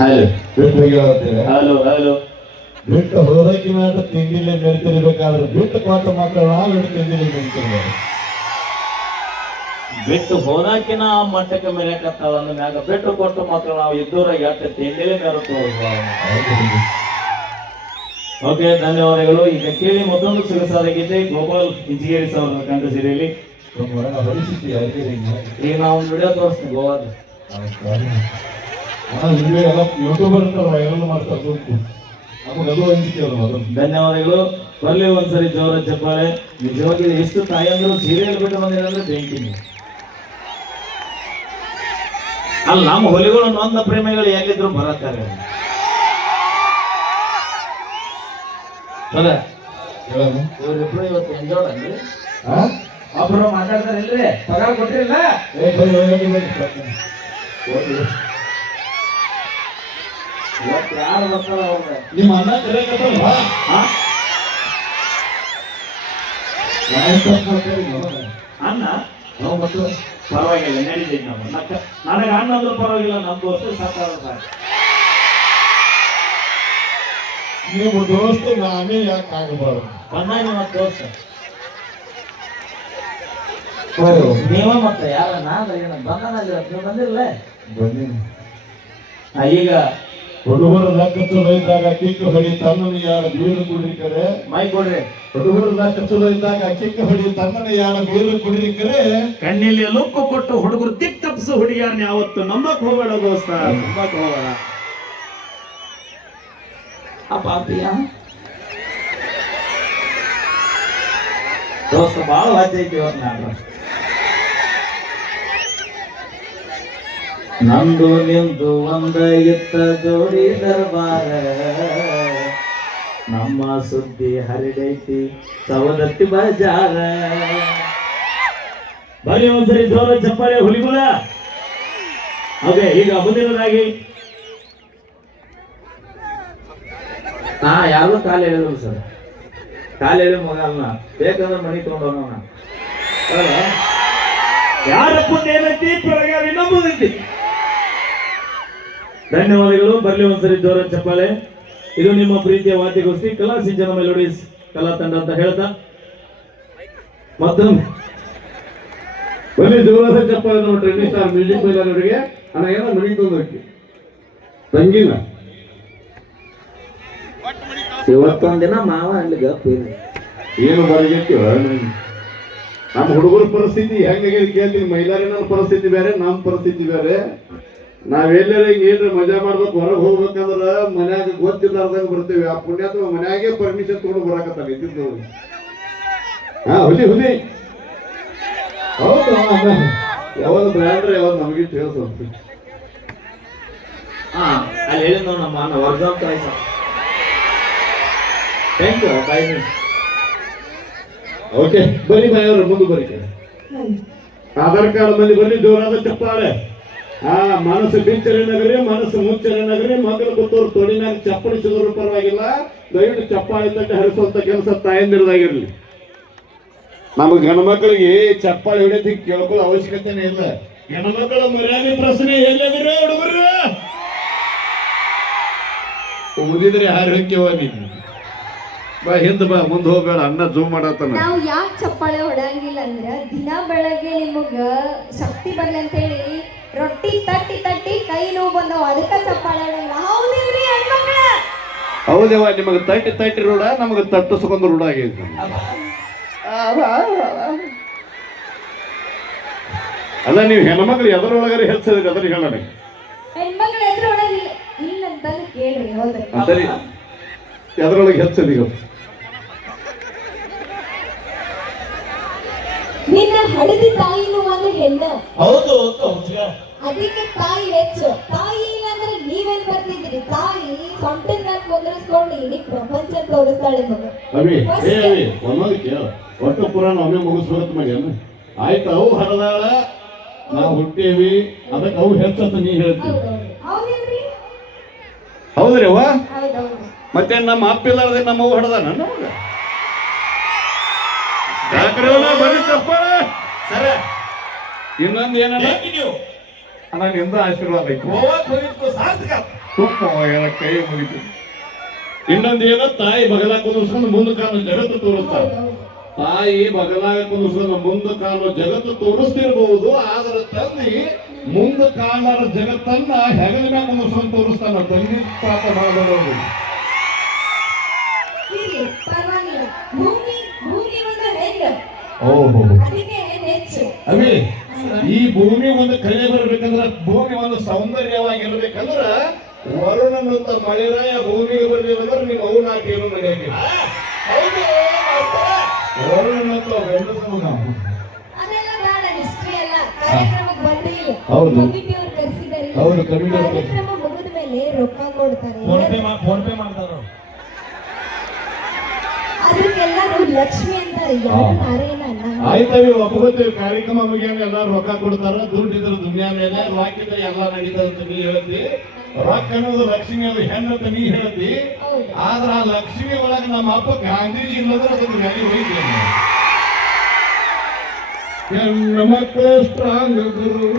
Hello. ಬಿಟ್ಟು ಹೋಗ್ಯಾವಂತೇವೆ hello hello. ಬಿಟ್ಟು ಹೋದಕ್ಕೆ ಮಾತ್ರ ತಿಂಡಿಲೆ ಮೆರೆತಿರ್ಬೇಕಾದ್ರೆ ಬಿಟ್ಟು ಕೊಟ್ಟ ಮಕ್ಕಳು ಬಿಟ್ಟು ತಿಂಡಿಲೆ ಮೆರೆತಿರ್ಬೇಕು ಬಿಟ್ಟು ಹೋದಾಕಿನ ಆ ಮಟ್ಟಕ್ಕೆ ಮೆರೆಯಕತ್ತಾಳ ಅಂದ ಮ್ಯಾಗ ಬಿಟ್ಟು ಕೊಟ್ಟು ಮಾತ್ರ ನಾವು ಇದ್ದೂರ ಎಟ್ಟ ತಿಂಡಿಲೇ ಮೆರೆತು ಓಕೆ ಧನ್ಯವಾದಗಳು. ಈಗ ಕೇಳಿ ಮತ್ತೊಂದು ಸಿಗಸಾದಾಗಿದೆ ಗೋಪಾಲ್ ಇಂಜಿನಿಯರ್ ಸರ್ ಕಂಡ ಸೀರೆಯಲ್ಲಿ. ಈಗ ನಾವು ವಿಡಿಯೋ ತೋರಿಸ್ತೀವಿ ಗೋವಾದ. ಎಲ್ಲ ಯೂಟ್ಯೂಬರ್ ವೈರಲ್ ದುಡ್ಡು ಧನ್ಯವಾದಗಳು. ಬರ್ಲಿ ಒಂದ್ಸರಿ ಜೋರ ಚಪ್ಪಾಳೆ. ನಿಜವಾಗಿ ಎಷ್ಟು ತಾಯಂದ್ರು ಸೀರಿಯಲ್ ಬಿಟ್ಟು ಬಂದಿರಂದ್ರೆ ಬೆಂಕಿ ಅಲ್ಲಿ ಅಲ್ಲ ನಮ್ಮ ಹೊಲಿಗಳು ನೊಂದ ಪ್ರೇಮಿಗಳು ಎಲ್ಲಿದ್ರು ಬರತ್ತಾರೆ. ಇವರಿಬ್ರು ಇವತ್ತು ಎಂಜೋಡ್ ಅಂದ್ರಿ ಆ? ಒಬ್ರು ಮಾತಾಡ್ತಾರೆ ಇಲ್ರಿ ಪಗಾರ ಕೊಟ್ಟಿಲ್ಲ ಏ, ಬನ್ನಿ, ಬನ್ನಿ, ಬನ್ನಿ, ಬನ್ನಿ. ಹೋಗಿ. ಇವತ್ತು ಯಾರು ಬರ್ತಾರ ಅವ್ರ? ನಿಮ್ಮ ಅಣ್ಣ ಕರೆಯಕತ್ತಲ್ವಾ ಅಣ್ಣ? ನಾವು ಮತ್ತೆ ಪರವಾಗಿಲ್ಲ ನಡೀತೈತಿ ನಾವು. ಮತ್ತೆ ನನಗೆ ಅಣ್ಣ ಅಂದ್ರೂ ಪರವಾಗಿಲ್ಲ ನಮ್ಮ ದೋಸ್ತ ಸಾಕಾದ್ರೆ ಸಾಕು. ನೀವು ದೋಸ್ತ ನಾನೇ ಯಾಕೆ ಆಗಬಾರ್ದು? ಅಣ್ಣ ನಿಮ್ಮ ದೋಸ್ತ. ನೀವ ಮತ್ತೆ ಯಾರ ನಾನು ಏನು ಬಂದನಲ್ಲಿ ನೀವು ಬಂದಿರಲ್ಲ ಬನ್ನಿ ಈಗ ಹುಡುಗರ ಕಚ್ಚಲು ಇದ್ದಾಗ ಕಿಕ್ಕು ಹೊಡಿ ತನ್ನನ್ನು ಯಾರ ಬೀರು ಕುಡಿಕರೆ ಮೈ ಕೊಡ್ರಿ. ಹುಡುಗರ ಕಚ್ಚಲು ಇದ್ದಾಗ ಕಿಕ್ಕು ಹೊಡಿ ತನ್ನನ್ನು ಯಾರ ಬೀರು ಕುಡಿಕರೆ ಕಣ್ಣಿಲ್ಲಿ ಲುಕ್ಕು ಕೊಟ್ಟು ಹುಡುಗರು ದಿಕ್ ತಪ್ಪಿಸು ಹುಡುಗಿಯಾರನ್ನ ಯಾವತ್ತು ನಂಬಕ್ ಹೋಗಬೇಡ ದೋಸ್ತ. ನಂಬಕ್ ಹೋಗಬೇಡ. ಆ ಪಾಪಿಯ. ದೋಸ್ತ ಭಾಳ ವಾಚ ಐತಿ ಇವತ್ತು ನಾನು ನಂದು ನಿಂದು ಒಂದ ಇತ್ತ ಜೋಡಿ ದರ್ಬಾರ. ನಮ್ಮ ಸುದ್ದಿ ಹರಿಡೈತಿ ಸವದತ್ತಿ ಬಜಾರ. ಬರೀ ಒಂದ್ಸರಿ ಜೋರ ಚಪ್ಪಾಳೆ ಹುಲಿಗುಳ. ಅದೇ ಈಗ ಮುಂದಿನದಾಗಿ. ಹಾ ಯಾರು ಕಾಲು ಹೇಳಿದ್ರು ಸರ್. ಕಾಲು ಹೇಳಿ ಮಗ ಅಲ್ಲ ಬೇಕಂದ್ರೆ ಮನಿ ತಗೊಂಡವನ ಯಾರ ಪುಣ್ಯ ಏನೈತಿ? ನಂಬುದೈತಿ ಧನ್ಯವಾದಗಳು. ಬರ್ಲಿ ಒಂದ್ಸರಿ ಜೋರ ಚಪ್ಪಾಳೆ. ಇದು ನಿಮ್ಮ ಪ್ರೀತಿಯ ವಾದ್ಯಗೋಷ್ಠಿ. ಕಲಾ ಸಿಂಚನ ಮೆಲೋಡೀಸ್ ಕಲಾ ತಂಡ ಅಂತ ಹೇಳ್ತಾ. ಮತ್ತೊಮ್ಮೆ. ಬನ್ನಿ ಜೋರ ಚಪ್ಪಾಳೆ ನೋಡ್ರಿ. ಸ್ಟಾರ್ ಮ್ಯೂಸಿಕ್ ಮೇಲೆ ಅಣ್ಣ ಏನೋ ಮನಿ ತಂದೋಕಿ ತಂಗಿನ. ಇವತ್ತೊಂದಿನ ಮಾವ ಅಲ್ಲಿ ಗಪ್ ಏನು? ಬರಗೈತಿ ನಮ್ಮ ಹುಡುಗರ ಪರಿಸ್ಥಿತಿ ಹೆಂಗಾಗಿದೆ ಕೇಳ್ತೀನಿ. ಮಹಿಳಾರಿನ ಪರಿಸ್ಥಿತಿ ಬೇರೆ ನಮ್ಮ ಪರಿಸ್ಥಿತಿ ಬೇರೆ. ನಾವೆಲ್ಲರ ಏನ್ರ ಮಜಾ ಮಾಡ್ಬೇಕು ಹೊರಗೆ ಹೋಗ್ಬೇಕಂದ್ರ ಮನ್ಯಾಗ ಗೊತ್ತಿಲ್ಲಾರ್ದಂಗ ಬರ್ತೇವೆ. ಆ ಪುಣ್ಯಾತ್ಮ ಮನ್ಯಾಗೆ ಪರ್ಮಿಷನ್ ತಗೊಂಡು ಬರಾಕತ್ತಾನ ಇದ್ದಿದ್ದು ಹಾ ಹುಲಿ ಹುಲಿ. ಹೌದು. ಯಾವಾಗ ಬ್ರ್ಯಾಂಡ್ರ ಯಾವಾಗ ನಮಗೆ ತಿಳಿಸ್ ಹಾ ಅಲ್ಲಿ ಹೇಳಿದ್ನೋ ನಮ್ಮ ಅಣ್ಣ ವರ್ಗಾವ್ ಕಾಯ್ಸ ಥ್ಯಾಂಕ್ ಯು ಬಾಯ್ ಓಕೆ ಬನ್ನಿ ಬಾಯವ್ರ ಮುಂದೆ ಬರೀ ಆಧಾರ್ ಕಾರ್ಡ್ ಮಂದಿ ಬನ್ನಿ ಜೋರಾದ ಚಪ್ಪಾಳೆ. ಆ ಮನಸ್ಸು ಬಿಚ್ಚರಿ ನಗರಿ, ಮನಸ್ಸು ಮುಚ್ಚರೆ ನಗರಿ ಮಕ್ಕಳು ಕೂತವ್ರು ತೊಡಿನಾಗ ಚಪ್ಪಲಿ ಸಿಗೋರು ಪರವಾಗಿಲ್ಲ. ದಯವಿಟ್ಟು ಚಪ್ಪಾಳಿ ತಟ್ಟೆ ಹರಿಸುವಂತ ಕೆಲಸ ತಾಯಂದಿರದಾಗಿರ್ಲಿ. ನಮಗೆ ಮಕ್ಕಳಿಗೆ ಚಪ್ಪಾಳೆ ಹೊಡೆಯೋದಕ್ಕೆ ಕೇಳ್ಕೊಳ್ಳೋ ಅವಶ್ಯಕತೆನೇ ಇಲ್ಲ. ಹೆಣ್ಣು ಮಕ್ಕಳ ಮರ್ಯಾದೆ ಪ್ರಶ್ನೆ ಎಲ್ಲದಿರೋ ಹುಡುಗರು? ಮುಗಿದ್ರೆ ಯಾರು ಹೊಕ್ಕೆವ ನೀನು. ಬಾ, ಹಿಂದ ಬಾ, ಮುಂದೆ ಹೋಗ್ಬೇಡ, ಅಣ್ಣ ಜೂಮ್ ಮಾಡತ್ತ ನಾವು ಯಾಕೆ ಚಪ್ಪಾಳೆ ಹೊಡೆಯಂಗಿಲ್ಲ ಅಂದ್ರೆ ದಿನ ಬೆಳಗ್ಗೆ ನಿಮಗ ಶಕ್ತಿ ಬರ್ಲಿ ಅಂತೇಳಿ ರೊಟ್ಟಿ ತಟ್ಟಿ ತಟ್ಟಿ ಕೈ ನೋವು ಬಂದವು ಅದಕ್ಕೆ ಚಪ್ಪಾಳೆ ಹೌದಿಲ್ರಿ ಹೆಣ್ಮಕ್ಳ. ಹೌದೇವ ನಿಮಗೆ ತಟ್ಟಿ ತಟ್ಟಿ ರೂಢ ನಮಗೆ ತಟ್ಟಿಸ್ಕೊಂಡು ರೂಢ ಆಗೈತೆ. ಅಲ್ಲ ನೀವು ಹೆಣ್ಮಕ್ಳು ಎದರೊಳಗರೆ ಹೆಲ್ಸಿದ್ರಿ ಅದನ್ನ ಹೇಳೋಣ ಹೆಣ್ಮಕ್ಳ ಎದುರು ಹೊಡಂಗಿಲ್ಲ ಇಲ್ಲ ಅಂತ ಕೇಳ್ರಿ ಹೌದು ಸರಿ. ಎದರೊಳಗೆ ಹೆಲ್ಸದ ಈಗ ನಿನ್ನ ಹಳದಿ ತಾಯಿನೂ ಒಂದು ಹೆಣ್ಣ. ಹೌದು. ಅದಕ್ಕೆ ತಾಯಿ ಹೆಚ್ಚು. ತಾಯಿ ಇಲ್ಲ ಅಂದ್ರೆ ನೀವೇನ್ ಬರ್ತಿದ್ದೀರಿ? ತಾಯಿ ಸೊಂಟದ ಮ್ಯಾಲ ಕುಂದ್ರಿಸ್ಕೊಂಡು ಇಡೀ ಪ್ರಪಂಚ ತೋರಿಸ್ತಾಳೆ ಮಗ. ಅವಿ ಏ ಅವಿ ಒಂದೊಂದು ಕೇಳ. ಒಟ್ಟು ಪುರಾಣ ಒಮ್ಮೆ ಮುಗಿಸ್ಬೇಕು ಮಾಡ್ಯಾನ ಆಯ್ತು ಅವು ಹರದಾಳ? ನಾವು ಹುಟ್ಟೇವಿ. ಅದಕ್ಕೆ ಅವು ಹೆಚ್ಚಂತ ನೀ ಹೇಳ್ತೀವಿ ಹೌದ್ರಿ ಅವ್ವ? ಹೌದೌದು. ಮತ್ತೆ ನಮ್ಮ ಅಪ್ಪಿಲ್ಲಾರ್ದೆ ನಮ್ಮ ಅವು ಹಡ್ದಾನ ನಮಗ ಯಾಕ್ರಿ ಅವ್ವ, ಬನ್ನಿ ಸರ ಇನ್ನೊಂದು ಏನಲ್ಲ ನೀವು ಅಣ್ಣ ನಿಂದ ಆಶೀರ್ವಾದ ಸಾರ್ಥಕ. ಕೈ ಮುಗಿತು. ಇನ್ನೊಂದು ಏನೋ ತಾಯಿ ಬಗಲ ಕುದಿಸ್ಕೊಂಡು ಮುಂದೆ ಕಾಲು ಜಗತ್ತು ತೋರಿಸ್ತಾರೆ ತಾಯಿ ಬಗಲಾಗ ಕುದಿಸ್ಕೊಂಡು ಮುಂದೆ ಕಾಲು ಜಗತ್ತು ತೋರಿಸ್ತಿರ್ಬಹುದು ಆದ್ರೆ ತಂದಿ ಮುಂದೆ ಕಾಲರ ಜಗತ್ತನ್ನ ಹೆಗಲ ಮ್ಯಾಗ ಕುದಿಸ್ಕೊಂಡು ತೋರಿಸ್ತಾನ. ತಂದಿ ಪಾಪ ಒಂದು ಓಹೋ. ಅವಿ ಈ ಭೂಮಿ ಒಂದು ಕಳೆ ಬರಬೇಕಂದ್ರೆ ಭೂಮಿ ಒಂದು ಸೌಂದರ್ಯವಾಗಿರ್ಬೇಕಂದ್ರ ವರುಣನಂತ ಮಳೆರಾಯ ಭೂಮಿಗೆ ಬರ್ಬೇಕಂದ್ರೆ ಅಂದ್ರೆ ನೀವು ಅವು ನಾಟಿಯನ್ನು ಏನು ನಡೆಯಂಗಿಲ್ಲ ವರುಣನಂತ ಗಂಡಸು ನಾವು? ಹೌದು. ಹೌದು, ರೊಕ್ಕ ಕೊಡ್ತಾರೆ. ಫೋನ್ ಪೇ ಮಾಡ್ತಾರ ಅದಕ್ಕೆಲ್ಲರೂ ಲಕ್ಷ್ಮಿ ಅಂತಾರೆ ಯಾರು ನಾರಾಯಣ ಅಲ್ಲ ಆಯ್ತವಿ ಒಪ್ಕೋತೀವಿ ಕಾರ್ಯಕ್ರಮ ಬಗ್ಗೆ ಎಲ್ಲ ರೊಕ್ಕ ಕೊಡ್ತಾರ. ದುಡ್ಡು ಇದ್ರ ದುನಿಯಾ ಮೇಲೆ ರಾಕಿದ್ರೆ ಎಲ್ಲ ನಡೀತದ ಅಂತ ನೀ ಹೇಳ್ತಿ. ರೊಕ್ಕ ಅನ್ನೋದು ಲಕ್ಷ್ಮಿ ಅದು ಹೆಣ್ಣು ಅಂತ ನೀ ಹೇಳ್ತಿ. ಆದ್ರ ಆ ಲಕ್ಷ್ಮಿ ಒಳಗೆ ನಮ್ಮ ಅಪ್ಪ ಗಾಂಧೀಜಿ ಇಲ್ಲದ್ರೆ ಅದಕ್ಕೆ ಗಾಡಿ ಹೋಯ್ತು ಹೆಣ್ಣು ಮಕ್ಕಳು ಸ್ಟ್ರಾಂಗ್ ಗುರು.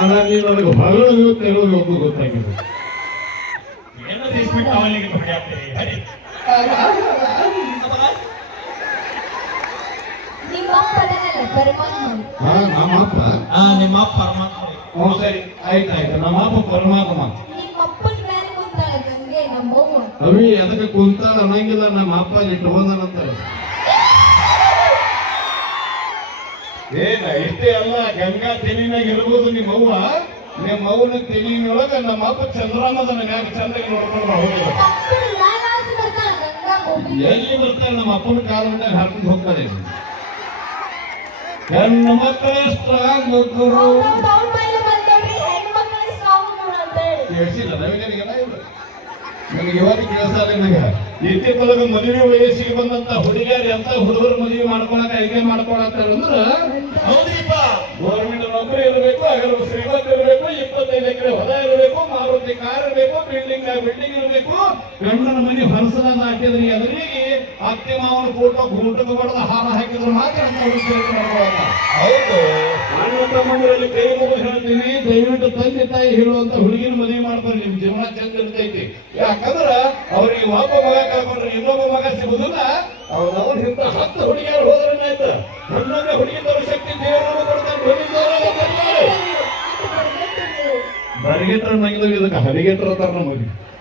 ಅಣ್ಣ ನೀನು ನನಗೆ ಹೊಗಳು ತೆಗೆದು ಗೊತ್ತಾಗಿದೆ. ನಿಮ್ಮ ಅಪ್ಪ ಅದನ್ನಲ್ಲ ನಮ್ಮಪ್ಪ ಹಾ ನಿಮ್ಮ ಅಪ್ಪ. ಹಾ ಪರಮಾತ್ಮ ಹ್ಞೂ ಸರಿ. ಆಯ್ತು ಆಯ್ತು. ನಮ್ಮ ಅಪ್ಪ ಪರಮಾತ್ಮ. ಕುಂತಾಳೆ ಅವಿ ಅದಕ್ಕೆ ಕುಂತ ಅನ್ನಂಗಿಲ್ಲ. ನಮ್ಮ ಅಪ್ಪ ಇಟ್ಕೊಂಡನಂತ ಏನ ಇಷ್ಟೇ ಅಲ್ಲ ಗಂಗಾ ತೆಲಿನಾಗ ಇರ್ಬೋದು ನಿಮ್ಮ ಅವ್ವ ನಿಮ್ಮ ಅವ್ವನ ತೆಲಿನೊಳಗ ನಮ್ಮ ಅಪ್ಪ ಚಂದ್ರಮದನ ಮ್ಯಾಗ ಚಂದ್ರಗೆ ನೋಡ್ಕೊಂಡು ಹೋಗಿಲ್ಲ ಅಪ್ಪನ ಲಾಲಾಸ ಬರ್ತಾಳ ಗಂಗಾ ಭೂಮಿ ಎಲ್ಲಿ ಬರ್ತಾರೆ ನಮ್ಮ ಅಪ್ಪನ ಕಾಲದಾಗ ಹಾಕೊಂಡು ಹೋಗ್ತಾರೆ. ಹೆಣ್ಣು ಮಕ್ಕಳ ಸ್ಟ್ರಾಂಗ್ ಗುರು. ಕೇಳಿಸಿಲ್ಲ ಇಲ್ಲ. ನನಗೆ ಮದುವೆ ವಯಸ್ಸಿಗೆ ಬಂದಂತ ಹುಡುಗಿಯರು ಎಂತ ಹುಡುಗರು ಮದುವೆ ಮಾಡ್ಕೊಳಕ ಐಕೆ ಮಾಡ್ಕೊಳತ್ತಾರ ಅಂದ್ರೆ ಗೌರ್ಮೆಂಟ್ ನೌಕರಿ ಇರಬೇಕು ಹಗಲು ಶ್ರೀಮಂತ ಇರಬೇಕು ಇಪ್ಪತ್ತೈದು ಎಕರೆ ಹೊಲ ಇರಬೇಕು, ಮಾರುತಿ ಕಾರ್ ಇರಬೇಕು ಬಿಲ್ಡಿಂಗ್ ಬಿಲ್ಡಿಂಗ್ ಇರಬೇಕು. ಗಂಡನ ಮನೆ ಹೊರಸಲ ಹಾಕಿದ್ರಿ ಎದುರಿಗೆ ಅತ್ತೆ ಮಾವನ ಫೋಟೋ ಗೂಟಕ್ಕೆ ಬಡದ ಹಾರ ಹಾಕಿದ್ರು ಮಾತ್ರ ಹೌದು. ಅಣ್ಣ ಕೈ ಮುಗಿದು ಹೇಳ್ತೀನಿ. ದಯವಿಟ್ಟು ತಂದೆ ತಾಯಿ ಹೇಳುವಂತ ಹುಡುಗಿನ ಮದುವೆ ಮಾಡ್ತಾರೆ, ನಿಮ್ ಜೀವನ ಚಂದ ಇರ್ತೈತಿ. ಯಾಕಂದ್ರ ಅವ್ರಿಗೆ ಒಬ್ಬ ಮಗ ಕಳ್ಕೊಂಡ್ರೆ ಇನ್ನೊಬ್ಬ ಮಗ ಸಿಗುದಿಲ್ಲ. ചെയ്ത് കഹന തരണം മതി.